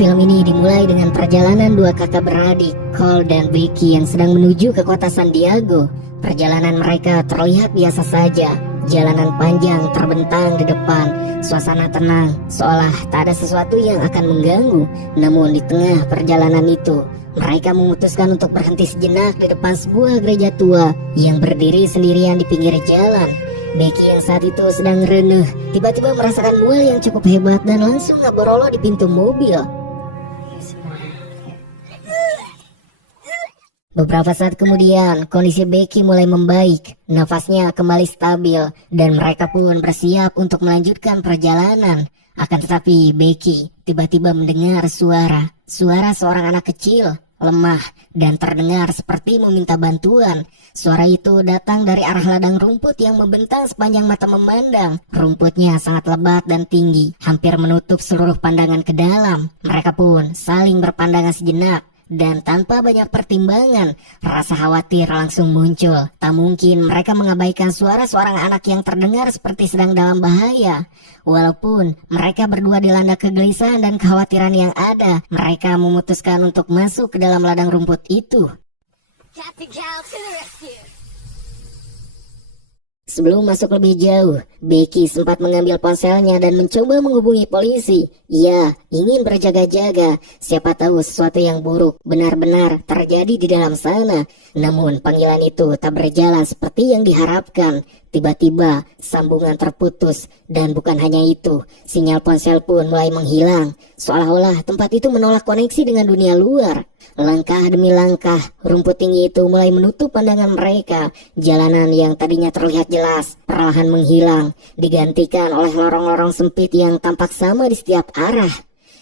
Film ini dimulai dengan perjalanan dua kakak beradik, Cole dan Becky, yang sedang menuju ke kota San Diego. Perjalanan mereka terlihat biasa saja. Jalanan panjang terbentang di depan, suasana tenang, seolah tak ada sesuatu yang akan mengganggu. Namun di tengah perjalanan itu, mereka memutuskan untuk berhenti sejenak di depan sebuah gereja tua yang berdiri sendirian di pinggir jalan. Becky yang saat itu sedang reneh, tiba-tiba merasakan mual yang cukup hebat dan langsung ngaborolo di pintu mobil. Beberapa saat kemudian, kondisi Becky mulai membaik, nafasnya kembali stabil, dan mereka pun bersiap untuk melanjutkan perjalanan. Akan tetapi Becky tiba-tiba mendengar suara seorang anak kecil, lemah, dan terdengar seperti meminta bantuan. Suara itu datang dari arah ladang rumput yang membentang sepanjang mata memandang. Rumputnya sangat lebat dan tinggi, hampir menutup seluruh pandangan ke dalam. Mereka pun saling berpandangan sejenak. Dan tanpa banyak pertimbangan, rasa khawatir langsung muncul. Tak mungkin mereka mengabaikan suara seorang anak yang terdengar seperti sedang dalam bahaya. Walaupun mereka berdua dilanda kegelisahan dan kekhawatiran yang ada, mereka memutuskan untuk masuk ke dalam ladang rumput itu. Sebelum masuk lebih jauh, Becky sempat mengambil ponselnya dan mencoba menghubungi polisi. Ia ingin berjaga-jaga, siapa tahu sesuatu yang buruk benar-benar terjadi di dalam sana. Namun panggilan itu tak berjalan seperti yang diharapkan. Tiba-tiba sambungan terputus, dan bukan hanya itu, sinyal ponsel pun mulai menghilang, seolah-olah tempat itu menolak koneksi dengan dunia luar. Langkah demi langkah, rumput tinggi itu mulai menutup pandangan mereka. Jalanan yang tadinya terlihat jelas perlahan menghilang, digantikan oleh lorong-lorong sempit yang tampak sama di setiap arah.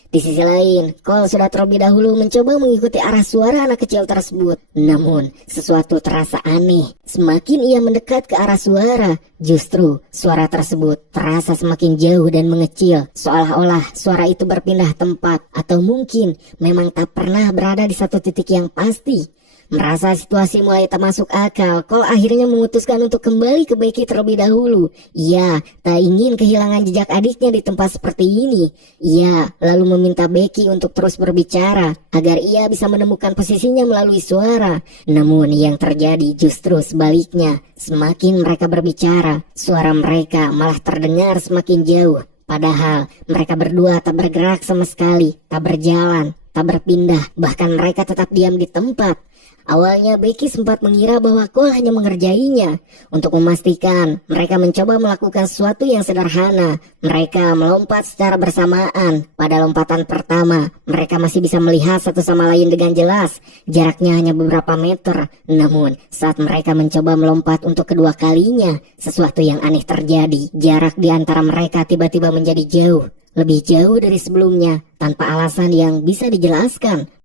Di sisi lain, Cole sudah terlebih dahulu mencoba mengikuti arah suara anak kecil tersebut. Namun, sesuatu terasa aneh. Semakin ia mendekat ke arah suara, justru suara tersebut terasa semakin jauh dan mengecil. Seolah-olah suara itu berpindah tempat, atau mungkin memang tak pernah berada di satu titik yang pasti. Merasa situasi mulai tak masuk akal, Cole akhirnya memutuskan untuk kembali ke Becky terlebih dahulu. Ia tak ingin kehilangan jejak adiknya di tempat seperti ini. Ia lalu meminta Becky untuk terus berbicara, agar ia bisa menemukan posisinya melalui suara. Namun yang terjadi justru sebaliknya. Semakin mereka berbicara, suara mereka malah terdengar semakin jauh. Padahal mereka berdua tak bergerak sama sekali, tak berjalan, tak berpindah, bahkan mereka tetap diam di tempat. Awalnya Becky sempat mengira bahwa Cole hanya mengerjainya. Untuk memastikan, mereka mencoba melakukan sesuatu yang sederhana. Mereka melompat secara bersamaan. Pada lompatan pertama, mereka masih bisa melihat satu sama lain dengan jelas. Jaraknya hanya beberapa meter. Namun, saat mereka mencoba melompat untuk kedua kalinya, sesuatu yang aneh terjadi. Jarak di antara mereka tiba-tiba menjadi jauh. Lebih jauh dari sebelumnya, tanpa alasan yang bisa dijelaskan.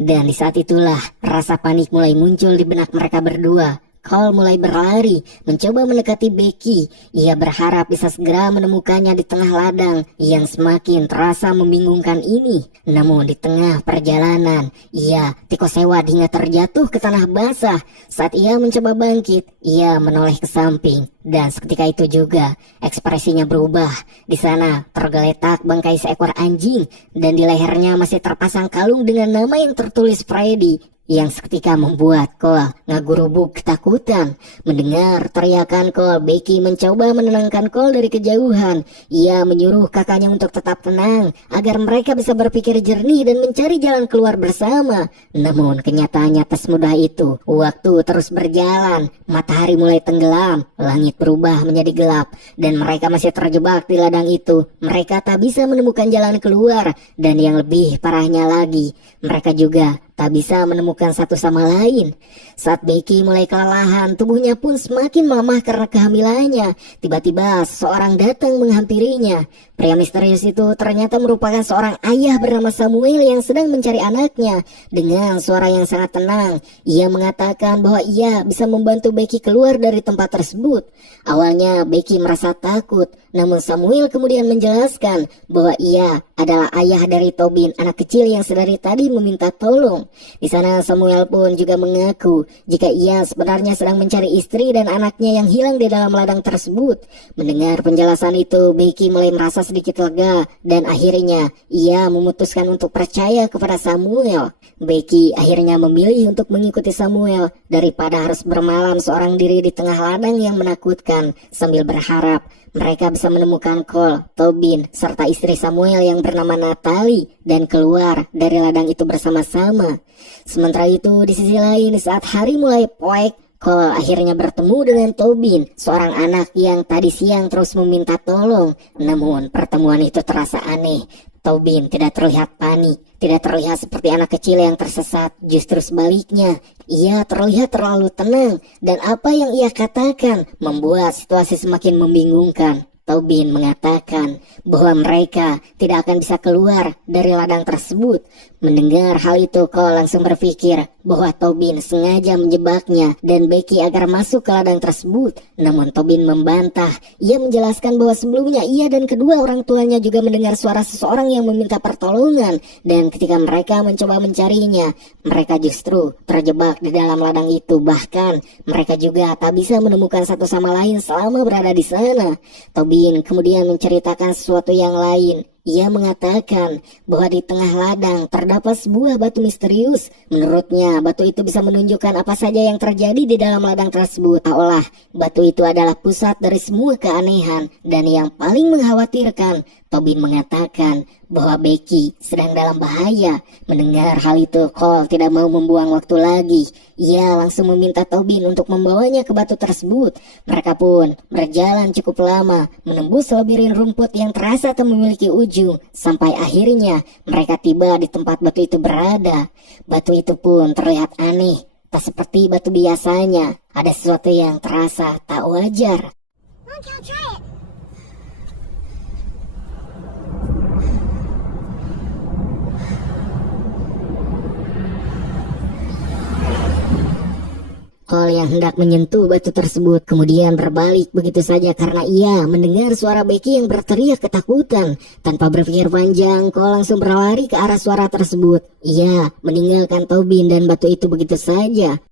Dan di saat itulah rasa panik mulai muncul di benak mereka berdua. Cole mulai berlari, mencoba mendekati Becky. Ia berharap bisa segera menemukannya di tengah ladang yang semakin terasa membingungkan ini. Namun di tengah perjalanan, ia tikosewat hingga terjatuh ke tanah basah. Saat ia mencoba bangkit, ia menoleh ke samping. Dan seketika itu juga, ekspresinya berubah. Di sana tergeletak bangkai seekor anjing, dan di lehernya masih terpasang kalung dengan nama yang tertulis Freddy, yang seketika membuat Cole ngagurubuk ketakutan. Mendengar teriakan Cole, Becky mencoba menenangkan Cole dari kejauhan. Ia menyuruh kakaknya untuk tetap tenang, agar mereka bisa berpikir jernih dan mencari jalan keluar bersama. Namun kenyataannya tak semudah itu. Waktu terus berjalan, matahari mulai tenggelam, langit berubah menjadi gelap, dan mereka masih terjebak di ladang itu. Mereka tak bisa menemukan jalan keluar, dan yang lebih parahnya lagi, mereka juga tak bisa menemukan satu sama lain. Saat Becky mulai kelelahan, tubuhnya pun semakin melemah karena kehamilannya. Tiba-tiba seseorang datang menghampirinya. Pria misterius itu ternyata merupakan seorang ayah bernama Samuel yang sedang mencari anaknya. Dengan suara yang sangat tenang, ia mengatakan bahwa ia bisa membantu Becky keluar dari tempat tersebut. Awalnya Becky merasa takut, namun Samuel kemudian menjelaskan bahwa ia adalah ayah dari Tobin, anak kecil yang sedari tadi meminta tolong. Di sana Samuel pun juga mengaku jika ia sebenarnya sedang mencari istri dan anaknya yang hilang di dalam ladang tersebut. Mendengar penjelasan itu, Becky mulai merasa sedikit lega dan akhirnya ia memutuskan untuk percaya kepada Samuel. Becky akhirnya memilih untuk mengikuti Samuel daripada harus bermalam seorang diri di tengah ladang yang menakutkan, sambil berharap mereka bisa menemukan Cole, Tobin, serta istri Samuel yang bernama Natalie dan keluar dari ladang itu bersama-sama. Sementara itu, di sisi lain, saat hari mulai poek, Cole akhirnya bertemu dengan Tobin, seorang anak yang tadi siang terus meminta tolong. Namun pertemuan itu terasa aneh. Tobin tidak terlihat panik, tidak terlihat seperti anak kecil yang tersesat. Justru sebaliknya, ia terlihat terlalu tenang, dan apa yang ia katakan membuat situasi semakin membingungkan. Tobin mengatakan bahwa mereka tidak akan bisa keluar dari ladang tersebut. Mendengar hal itu, Cole langsung berpikir bahwa Tobin sengaja menjebaknya dan Becky agar masuk ke ladang tersebut. Namun Tobin membantah. Ia menjelaskan bahwa sebelumnya ia dan kedua orang tuanya juga mendengar suara seseorang yang meminta pertolongan. Dan ketika mereka mencoba mencarinya, mereka justru terjebak di dalam ladang itu. Bahkan mereka juga tak bisa menemukan satu sama lain selama berada di sana. Tobin kemudian menceritakan sesuatu yang lain. Ia mengatakan bahwa di tengah ladang terdapat sebuah batu misterius. Menurutnya, batu itu bisa menunjukkan apa saja yang terjadi di dalam ladang tersebut. Seolah batu itu adalah pusat dari semua keanehan. Dan yang paling mengkhawatirkan, Tobin mengatakan bahwa Becky sedang dalam bahaya. Mendengar hal itu, Cole tidak mau membuang waktu lagi. Ia langsung meminta Tobin untuk membawanya ke batu tersebut. Mereka pun berjalan cukup lama, menembus labirin rumput yang terasa tak memiliki ujung, sampai akhirnya mereka tiba di tempat batu itu berada. Batu itu pun terlihat aneh, tak seperti batu biasanya. Ada sesuatu yang terasa tak wajar. Cole yang hendak menyentuh batu tersebut kemudian berbalik begitu saja karena ia mendengar suara Becky yang berteriak ketakutan. Tanpa berpikir panjang, Cole langsung berlari ke arah suara tersebut. Ia meninggalkan Tobin dan batu itu begitu saja.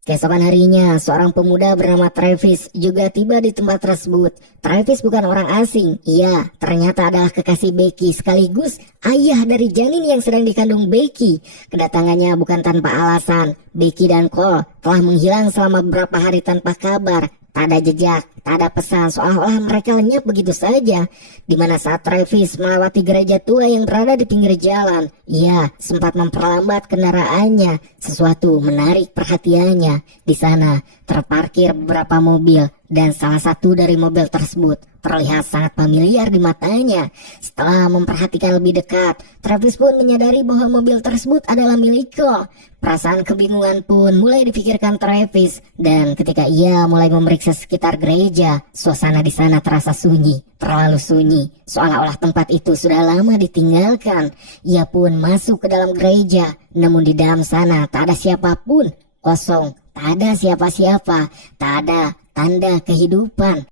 Keesokan harinya, seorang pemuda bernama Travis juga tiba di tempat tersebut. Travis bukan orang asing. Ia ternyata adalah kekasih Becky sekaligus ayah dari janin yang sedang dikandung Becky. Kedatangannya bukan tanpa alasan. Becky dan Cole telah menghilang selama beberapa hari tanpa kabar. Tak ada jejak, tak ada pesan, seolah-olah mereka lenyap begitu saja. Dimana saat Travis melewati gereja tua yang berada di pinggir jalan, ia sempat memperlambat kendaraannya. Sesuatu menarik perhatiannya. Di sana terparkir beberapa mobil dan salah satu dari mobil tersebut terlihat sangat familiar di matanya. Setelah memperhatikan lebih dekat, Travis pun menyadari bahwa mobil tersebut adalah milik Cole. Perasaan kebingungan pun mulai dipikirkan Travis, dan ketika ia mulai memeriksa sekitar gereja, suasana di sana terasa sunyi, terlalu sunyi, seolah-olah tempat itu sudah lama ditinggalkan. Ia pun masuk ke dalam gereja, namun di dalam sana tak ada siapapun, kosong, tak ada siapa-siapa, tak ada tanda kehidupan.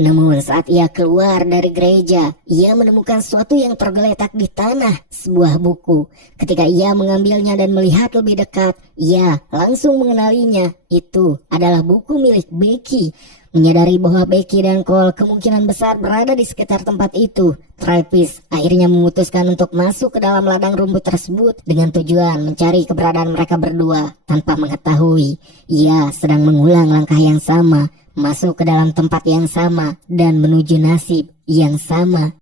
Namun saat ia keluar dari gereja, ia menemukan sesuatu yang tergeletak di tanah, sebuah buku. Ketika ia mengambilnya dan melihat lebih dekat, ia langsung mengenalinya. Itu adalah buku milik Becky. Menyadari bahwa Becky dan Cole kemungkinan besar berada di sekitar tempat itu, Travis akhirnya memutuskan untuk masuk ke dalam ladang rumput tersebut dengan tujuan mencari keberadaan mereka berdua. Tanpa mengetahui, ia sedang mengulang langkah yang sama, masuk ke dalam tempat yang sama dan menuju nasib yang sama.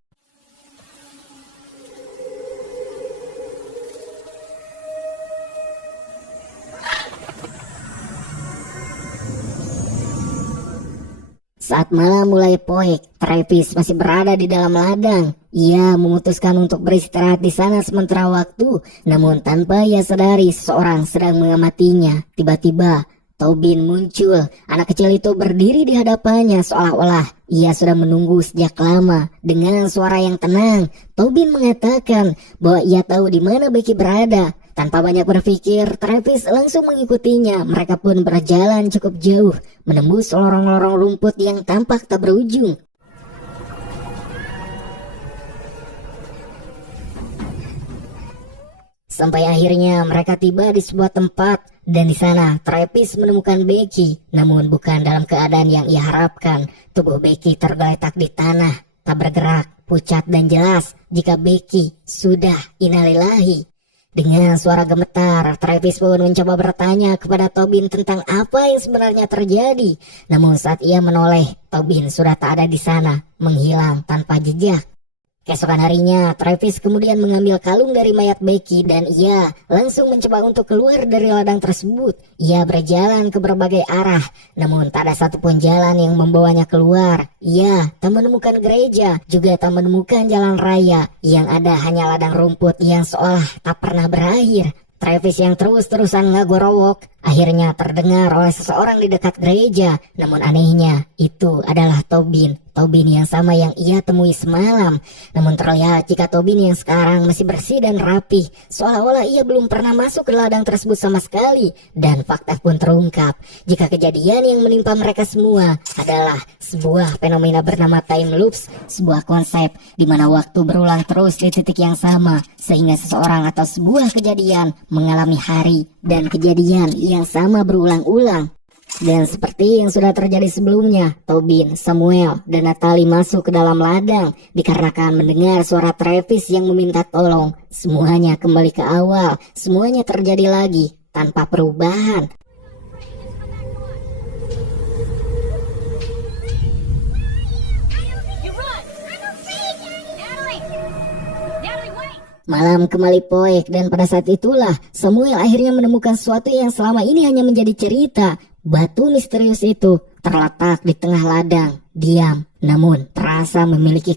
Saat malam mulai poek, Travis masih berada di dalam ladang. Ia memutuskan untuk beristirahat di sana sementara waktu, namun tanpa ia sadari seseorang sedang mengamatinya. Tiba-tiba, Tobin muncul. Anak kecil itu berdiri di hadapannya seolah-olah ia sudah menunggu sejak lama. Dengan suara yang tenang, Tobin mengatakan bahwa ia tahu di mana Becky berada. Tanpa banyak berpikir, Travis langsung mengikutinya. Mereka pun berjalan cukup jauh, menembus lorong-lorong rumput yang tampak tak berujung. Sampai akhirnya mereka tiba di sebuah tempat, dan di sana Travis menemukan Becky. Namun bukan dalam keadaan yang ia harapkan. Tubuh Becky tergeletak di tanah, tak bergerak, pucat dan jelas jika Becky sudah innalillahi. Dengan suara gemetar, Travis pun mencoba bertanya kepada Tobin tentang apa yang sebenarnya terjadi. Namun saat ia menoleh, Tobin sudah tak ada di sana, menghilang tanpa jejak. Keesokan harinya, Travis kemudian mengambil kalung dari mayat Becky dan ia langsung mencoba untuk keluar dari ladang tersebut. Ia berjalan ke berbagai arah, namun tak ada satupun jalan yang membawanya keluar. Ia tak menemukan gereja, juga tak menemukan jalan raya. Yang ada hanya ladang rumput yang seolah tak pernah berakhir. Travis yang terus-terusan ngagorowok akhirnya terdengar oleh seseorang di dekat gereja. Namun anehnya, itu adalah Tobin. Tobin yang sama yang ia temui semalam. Namun terlihat jika Tobin yang sekarang masih bersih dan rapi, seolah-olah ia belum pernah masuk ke ladang tersebut sama sekali. Dan fakta pun terungkap jika kejadian yang menimpa mereka semua adalah sebuah fenomena bernama time loops, sebuah konsep di mana waktu berulang terus di titik yang sama, sehingga seseorang atau sebuah kejadian mengalami hari dan kejadian yang sama berulang-ulang. Dan seperti yang sudah terjadi sebelumnya, Tobin, Samuel, dan Natalie masuk ke dalam ladang dikarenakan mendengar suara Travis yang meminta tolong. Semuanya kembali ke awal, semuanya terjadi lagi tanpa perubahan. Malam kembali poek dan pada saat itulah Samuel akhirnya menemukan sesuatu yang selama ini hanya menjadi cerita. Batu misterius itu terletak di tengah ladang, diam, namun terasa memiliki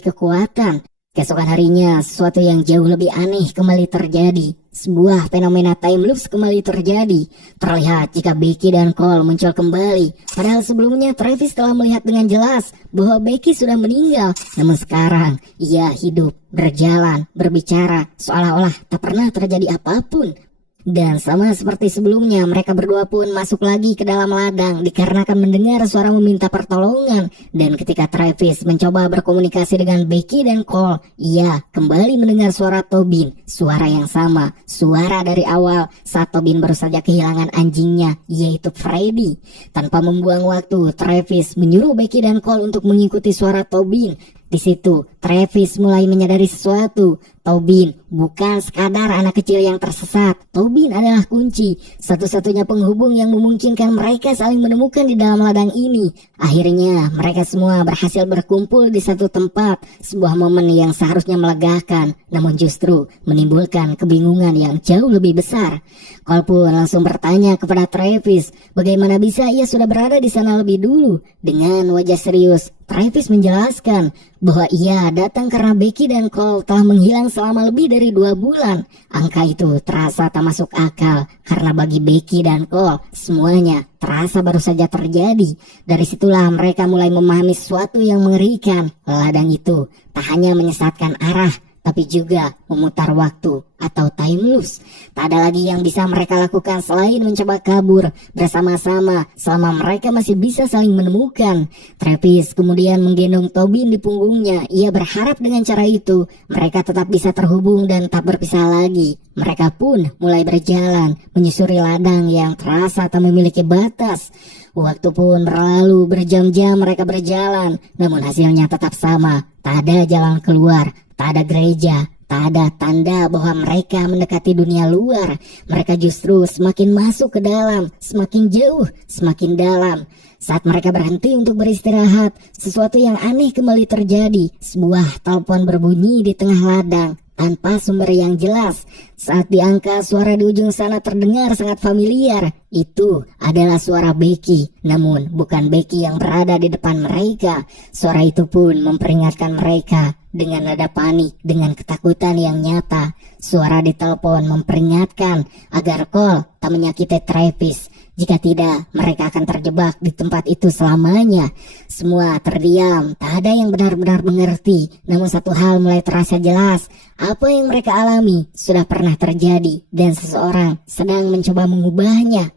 kekuatan. Keesokan harinya, sesuatu yang jauh lebih aneh kembali terjadi. Sebuah fenomena time loops kembali terjadi. Terlihat jika Becky dan Cole muncul kembali. Padahal sebelumnya Travis telah melihat dengan jelas bahwa Becky sudah meninggal. Namun sekarang, ia hidup, berjalan, berbicara, seolah-olah tak pernah terjadi apapun. Dan sama seperti sebelumnya, mereka berdua pun masuk lagi ke dalam ladang dikarenakan mendengar suara meminta pertolongan. Dan ketika Travis mencoba berkomunikasi dengan Becky dan Cole, ia kembali mendengar suara Tobin, suara yang sama, suara dari awal saat Tobin baru saja kehilangan anjingnya, yaitu Freddy. Tanpa membuang waktu, Travis menyuruh Becky dan Cole untuk mengikuti suara Tobin. Di situ, Travis mulai menyadari sesuatu. Tobin bukan sekadar anak kecil yang tersesat. Tobin adalah kunci, satu-satunya penghubung yang memungkinkan mereka saling menemukan di dalam ladang ini. Akhirnya, mereka semua berhasil berkumpul di satu tempat. Sebuah momen yang seharusnya melegakan, namun justru menimbulkan kebingungan yang jauh lebih besar. Cole pun langsung bertanya kepada Travis, bagaimana bisa ia sudah berada di sana lebih dulu. Dengan wajah serius, Travis menjelaskan bahwa ia datang karena Becky dan Cole telah menghilang selama lebih dari 2 bulan. Angka itu terasa tak masuk akal karena bagi Becky dan Cole semuanya terasa baru saja terjadi. Dari situlah mereka mulai memahami sesuatu yang mengerikan. Ladang itu tak hanya menyesatkan arah, tapi juga memutar waktu atau time loops. Tak ada lagi yang bisa mereka lakukan selain mencoba kabur bersama-sama selama mereka masih bisa saling menemukan. Travis kemudian menggendong Tobin di punggungnya. Ia berharap dengan cara itu mereka tetap bisa terhubung dan tak berpisah lagi. Mereka pun mulai berjalan menyusuri ladang yang terasa tak memiliki batas. Waktu pun berlalu, berjam-jam mereka berjalan, namun hasilnya tetap sama. Tak ada jalan keluar, tak ada gereja, tak ada tanda bahwa mereka mendekati dunia luar. Mereka justru semakin masuk ke dalam, semakin jauh, semakin dalam. Saat mereka berhenti untuk beristirahat, sesuatu yang aneh kembali terjadi. Sebuah telepon berbunyi di tengah ladang. tanpa sumber yang jelas. Saat diangkat, suara di ujung sana terdengar sangat familiar. Itu adalah suara Becky, namun bukan Becky yang berada di depan mereka. Suara itu pun memperingatkan mereka dengan nada panik, dengan ketakutan yang nyata. Suara di telepon memperingatkan agar Cole tak menyakiti Travis. Jika tidak, mereka akan terjebak di tempat itu selamanya. Semua terdiam, tak ada yang benar-benar mengerti. Namun satu hal mulai terasa jelas. Apa yang mereka alami sudah pernah terjadi dan seseorang sedang mencoba mengubahnya.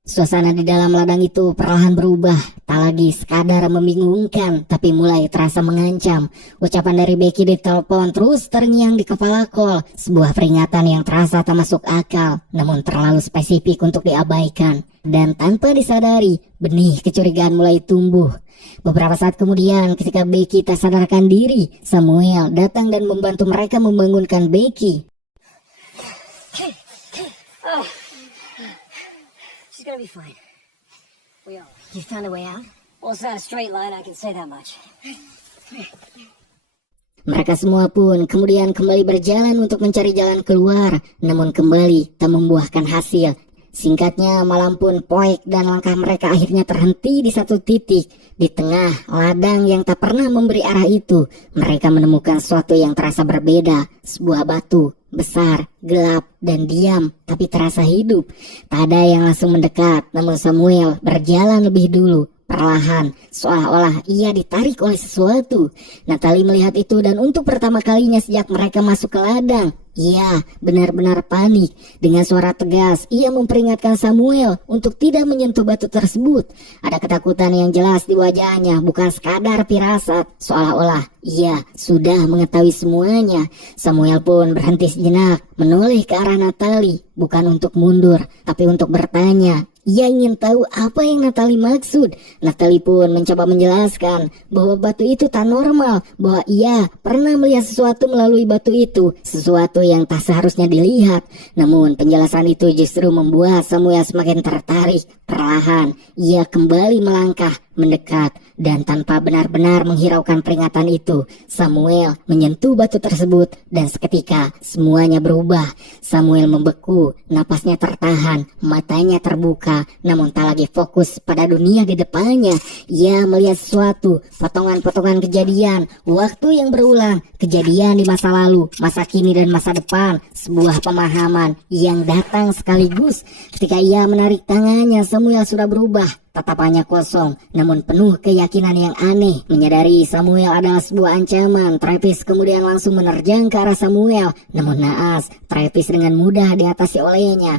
Suasana di dalam ladang itu perlahan berubah, tak lagi sekadar membingungkan, tapi mulai terasa mengancam. Ucapan dari Becky di telepon terus terngiang di kepala Cole, sebuah peringatan yang terasa tak masuk akal, namun terlalu spesifik untuk diabaikan. Dan tanpa disadari, benih kecurigaan mulai tumbuh. Beberapa saat kemudian, ketika Becky tak sadarkan diri, Samuel datang dan membantu mereka membangunkan Becky. She's gonna be fine. We are. You found a way out? Well, it's not a straight line, I can say that much. Mereka semua pun kemudian kembali berjalan untuk mencari jalan keluar, namun kembali tak membuahkan hasil. Singkatnya, malam pun poek dan langkah mereka akhirnya terhenti di satu titik. Di tengah ladang yang tak pernah memberi arah itu, mereka menemukan sesuatu yang terasa berbeda. Sebuah batu besar, gelap, dan diam, tapi terasa hidup. Tak ada yang langsung mendekat, namun Samuel berjalan lebih dulu. Perlahan, seolah-olah ia ditarik oleh sesuatu. Natalie melihat itu dan untuk pertama kalinya sejak mereka masuk ke ladang, ia benar-benar panik. Dengan suara tegas, ia memperingatkan Samuel untuk tidak menyentuh batu tersebut. Ada ketakutan yang jelas di wajahnya, bukan sekadar firasat. Seolah-olah ia sudah mengetahui semuanya. Samuel pun berhenti sejenak, menoleh ke arah Natalie, bukan untuk mundur, tapi untuk bertanya. Ia ingin tahu apa yang Natalie maksud. Natalie pun mencoba menjelaskan bahwa batu itu tak normal, bahwa ia pernah melihat sesuatu melalui batu itu, sesuatu yang tak seharusnya dilihat. Namun penjelasan itu justru membuat Samuel semakin tertarik. Perlahan, ia kembali melangkah, mendekat, dan tanpa benar-benar menghiraukan peringatan itu, Samuel menyentuh batu tersebut dan seketika semuanya berubah. Samuel membeku, napasnya tertahan, matanya terbuka, namun tak lagi fokus pada dunia di depannya. Ia melihat sesuatu, potongan-potongan kejadian, waktu yang berulang, kejadian di masa lalu, masa kini dan masa depan, sebuah pemahaman yang datang sekaligus. Ketika ia menarik tangannya, Samuel sudah berubah. Tatapannya kosong, namun penuh keyakinan yang aneh. Menyadari Samuel adalah sebuah ancaman, Travis kemudian langsung menerjang ke arah Samuel. Namun naas, Travis dengan mudah diatasi olehnya.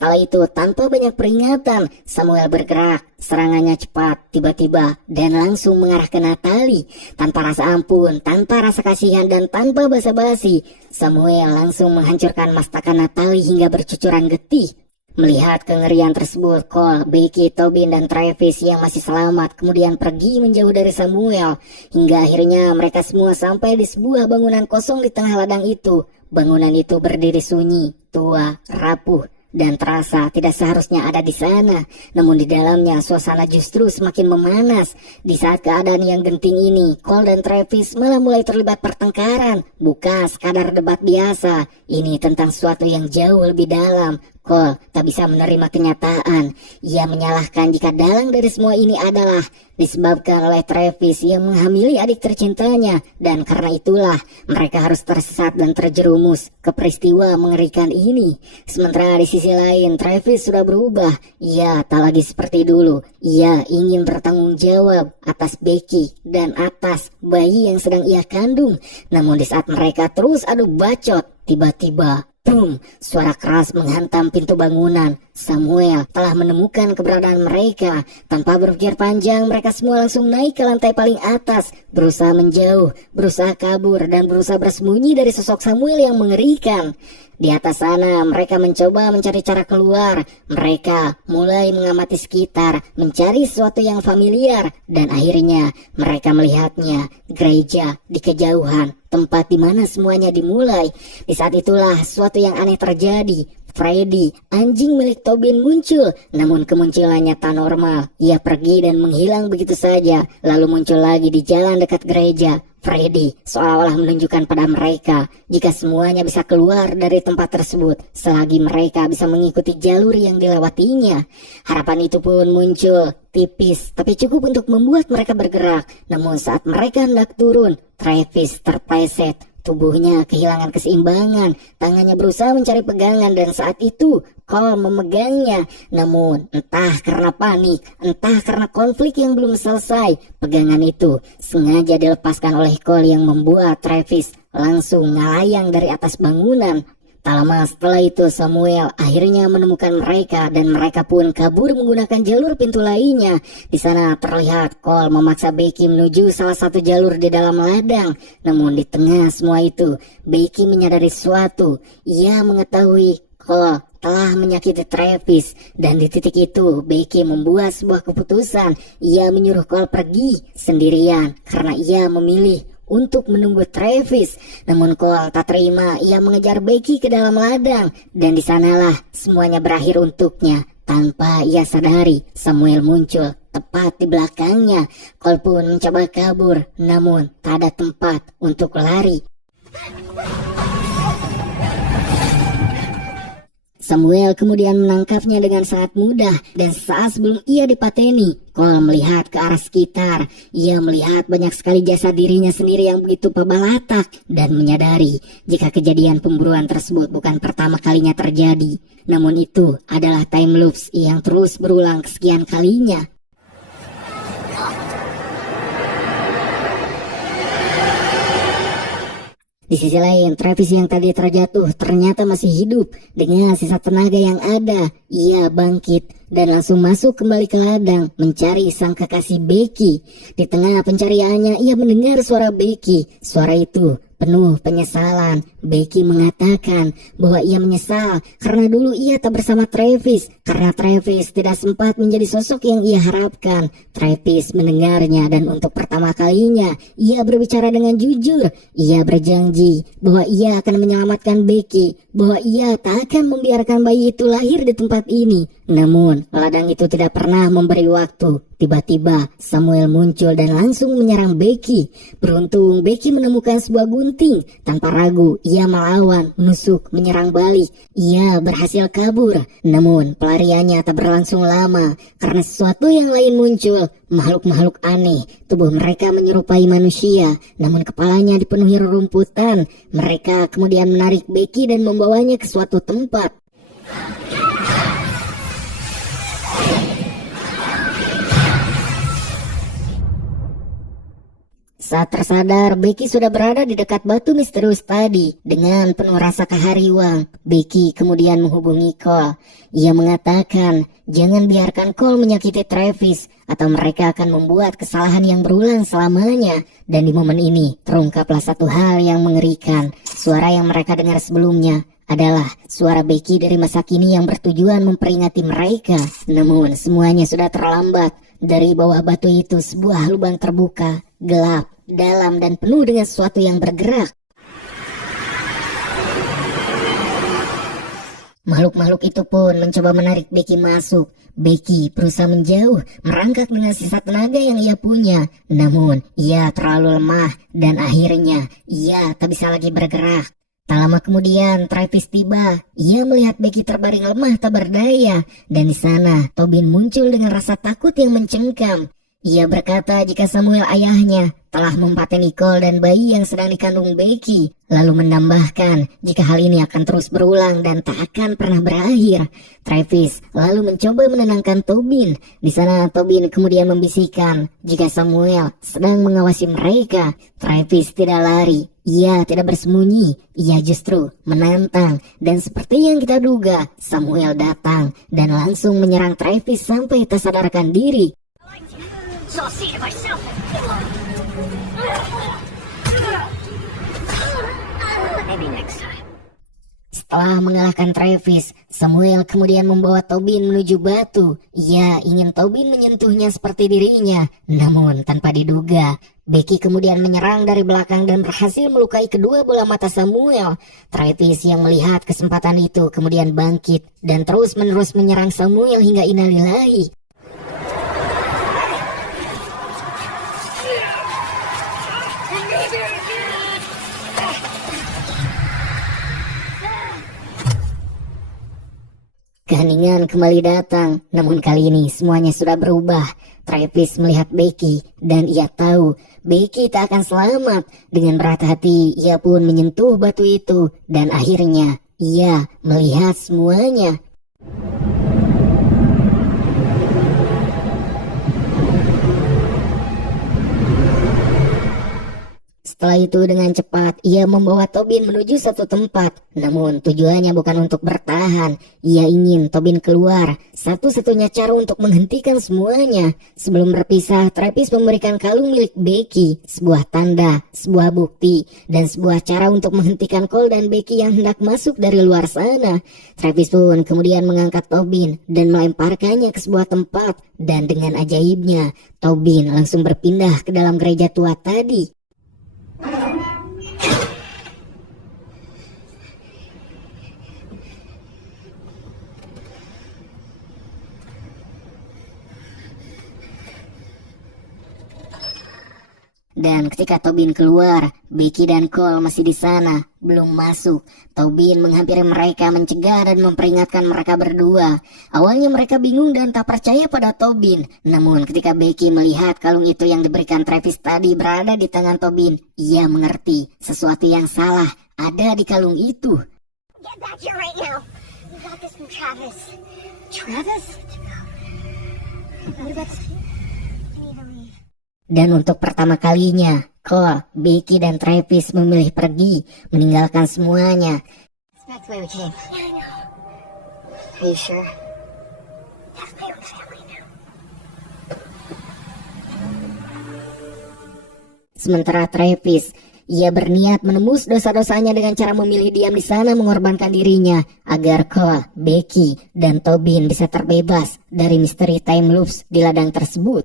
Setelah itu, tanpa banyak peringatan, Samuel bergerak. Serangannya cepat, tiba-tiba, dan langsung mengarah ke Natalie. Tanpa rasa ampun, tanpa rasa kasihan, dan tanpa basa-basi, Samuel langsung menghancurkan mastaka Natalie hingga bercucuran getih. Melihat kengerian tersebut, Cole, Becky, Tobin, dan Travis yang masih selamat kemudian pergi menjauh dari Samuel. Hingga akhirnya mereka semua sampai di sebuah bangunan kosong di tengah ladang itu. Bangunan itu berdiri sunyi, tua, rapuh, dan terasa tidak seharusnya ada di sana. Namun di dalamnya suasana justru semakin memanas. Di saat keadaan yang genting ini, Cole dan Travis malah mulai terlibat pertengkaran. Bukan sekadar debat biasa, ini tentang sesuatu yang jauh lebih dalam. Cole tak bisa menerima kenyataan. Ia menyalahkan jika dalang dari semua ini adalah disebabkan oleh Travis yang menghamili adik tercintanya, dan karena itulah mereka harus tersesat dan terjerumus ke peristiwa mengerikan ini. Sementara di sisi lain, Travis sudah berubah. Ia tak lagi seperti dulu. Ia ingin bertanggung jawab atas Becky dan atas bayi yang sedang ia kandung. Namun di saat mereka terus adu bacot, tiba-tiba boom, suara keras menghantam pintu bangunan. Samuel telah menemukan keberadaan mereka. Tanpa berpikir panjang, mereka semua langsung naik ke lantai paling atas, berusaha menjauh, berusaha kabur, dan berusaha bersembunyi dari sosok Samuel yang mengerikan. Di atas sana, mereka mencoba mencari cara keluar. Mereka mulai mengamati sekitar, mencari sesuatu yang familiar, dan akhirnya mereka melihatnya, gereja di kejauhan, tempat di mana semuanya dimulai. Di saat itulah sesuatu yang aneh terjadi. Freddy, anjing milik Tobin muncul, namun kemunculannya tak normal. Ia pergi dan menghilang begitu saja, lalu muncul lagi di jalan dekat gereja. Freddy seolah-olah menunjukkan pada mereka jika semuanya bisa keluar dari tempat tersebut selagi mereka bisa mengikuti jalur yang dilewatinya. Harapan itu pun muncul, tipis tapi cukup untuk membuat mereka bergerak. Namun saat mereka hendak turun, Travis terpleset. Tubuhnya kehilangan keseimbangan, tangannya berusaha mencari pegangan dan saat itu Cole memegangnya. Namun entah karena panik, entah karena konflik yang belum selesai, pegangan itu sengaja dilepaskan oleh Cole yang membuat Travis langsung melayang dari atas bangunan. Tak lama setelah itu Samuel akhirnya menemukan mereka dan mereka pun kabur menggunakan jalur pintu lainnya. Di sana terlihat Cole memaksa Becky menuju salah satu jalur di dalam ladang. Namun di tengah semua itu, Becky menyadari sesuatu. Ia mengetahui Cole telah menyakiti Travis dan di titik itu Becky membuat sebuah keputusan. Ia menyuruh Cole pergi sendirian karena ia memilih untuk menunggu Travis. Namun Cole tak terima, ia mengejar Becky ke dalam ladang dan di sanalah semuanya berakhir untuknya. Tanpa ia sadari, Samuel muncul tepat di belakangnya. Cole pun mencoba kabur, namun tak ada tempat untuk lari. Samuel kemudian menangkapnya dengan sangat mudah dan saat sebelum ia dipateni, Cole melihat ke arah sekitar. Ia melihat banyak sekali jasad dirinya sendiri yang begitu pabalatak dan menyadari jika kejadian pemburuan tersebut bukan pertama kalinya terjadi. Namun itu adalah time loops yang terus berulang kesekian kalinya. Di sisi lain, Travis yang tadi terjatuh ternyata masih hidup. Dengan sisa tenaga yang ada, ia bangkit dan langsung masuk kembali ke ladang mencari sang kekasih Becky. Di tengah pencariannya, ia mendengar suara Becky. Suara itu penuh penyesalan. Becky mengatakan bahwa ia menyesal karena dulu ia tak bersama Travis, karena Travis tidak sempat menjadi sosok yang ia harapkan. Travis mendengarnya dan untuk pertama kalinya ia berbicara dengan jujur. Ia berjanji bahwa ia akan menyelamatkan Becky, bahwa ia tak akan membiarkan bayi itu lahir di tempat ini. Namun ladang itu tidak pernah memberi waktu. Tiba-tiba Samuel muncul dan langsung menyerang Becky. Beruntung Becky menemukan sebuah gunting. Tanpa ragu ia melawan, menusuk, menyerang balik. Ia berhasil kabur. Namun pelariannya tak berlangsung lama karena sesuatu yang lain muncul. Makhluk-makhluk aneh. Tubuh mereka menyerupai manusia, namun kepalanya dipenuhi rerumputan. Mereka kemudian menarik Becky dan membawanya ke suatu tempat. Saat tersadar, Becky sudah berada di dekat batu misterius tadi. Dengan penuh rasa kehariwang, Becky kemudian menghubungi Cole. Ia mengatakan, jangan biarkan Cole menyakiti Travis, atau mereka akan membuat kesalahan yang berulang selamanya. Dan di momen ini, terungkaplah satu hal yang mengerikan. Suara yang mereka dengar sebelumnya adalah suara Becky dari masa kini yang bertujuan memperingati mereka. Namun, semuanya sudah terlambat. Dari bawah batu itu, sebuah lubang terbuka, gelap, dalam dan penuh dengan sesuatu yang bergerak. Makhluk-makhluk itu pun mencoba menarik Becky masuk. Becky berusaha menjauh, merangkak dengan sisa tenaga yang ia punya. Namun, ia terlalu lemah dan akhirnya ia tak bisa lagi bergerak. Tak lama kemudian, Travis tiba. Ia melihat Becky terbaring lemah tak berdaya. Dan di sana, Tobin muncul dengan rasa takut yang mencengkam. Ia berkata jika Samuel ayahnya telah mempateni Cole dan bayi yang sedang dikandung Becky, lalu menambahkan jika hal ini akan terus berulang dan tak akan pernah berakhir. Travis lalu mencoba menenangkan Tobin. Di sana Tobin kemudian membisikkan jika Samuel sedang mengawasi mereka. Travis tidak lari, ia tidak bersembunyi, ia justru menantang. Dan seperti yang kita duga, Samuel datang dan langsung menyerang Travis sampai tak sadarkan diri. So I'll see to myself. Maybe next time. Setelah mengalahkan Travis, Samuel kemudian membawa Tobin menuju batu. Ia ingin Tobin menyentuhnya seperti dirinya, namun tanpa diduga, Becky kemudian menyerang dari belakang dan berhasil melukai kedua bola mata Samuel. Travis yang melihat kesempatan itu kemudian bangkit dan terus-menerus menyerang Samuel hingga innalillahi. Keheningan kembali datang, namun kali ini semuanya sudah berubah. Travis melihat Becky dan ia tahu Becky tak akan selamat. Dengan berat hati, ia pun menyentuh batu itu dan akhirnya ia melihat semuanya. Setelah itu dengan cepat ia membawa Tobin menuju satu tempat. Namun tujuannya bukan untuk bertahan. Ia ingin Tobin keluar. Satu-satunya cara untuk menghentikan semuanya. Sebelum berpisah, Travis memberikan kalung milik Becky, sebuah tanda, sebuah bukti, dan sebuah cara untuk menghentikan Cole dan Becky yang hendak masuk dari luar sana. Travis pun kemudian mengangkat Tobin dan melemparkannya ke sebuah tempat. Dan dengan ajaibnya, Tobin langsung berpindah ke dalam gereja tua tadi. Dan ketika Tobin keluar, Becky dan Cole masih di sana, belum masuk. Tobin menghampiri mereka, mencegah dan memperingatkan mereka berdua. Awalnya mereka bingung dan tak percaya pada Tobin. Namun ketika Becky melihat kalung itu yang diberikan Travis tadi berada di tangan Tobin, ia mengerti sesuatu yang salah ada di kalung itu. Get back here right now. You got this from Travis. Travis? What about this? I need to leave. Dan untuk pertama kalinya, Cole, Becky, dan Travis memilih pergi, meninggalkan semuanya. It's back the way we came. Yeah, I know. Are you sure? That's my own family now. Sementara Travis, ia berniat menembus dosa-dosanya dengan cara memilih diam di sana mengorbankan dirinya agar Cole, Becky, dan Tobin bisa terbebas dari misteri time loops di ladang tersebut.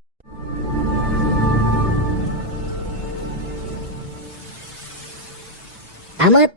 Tamat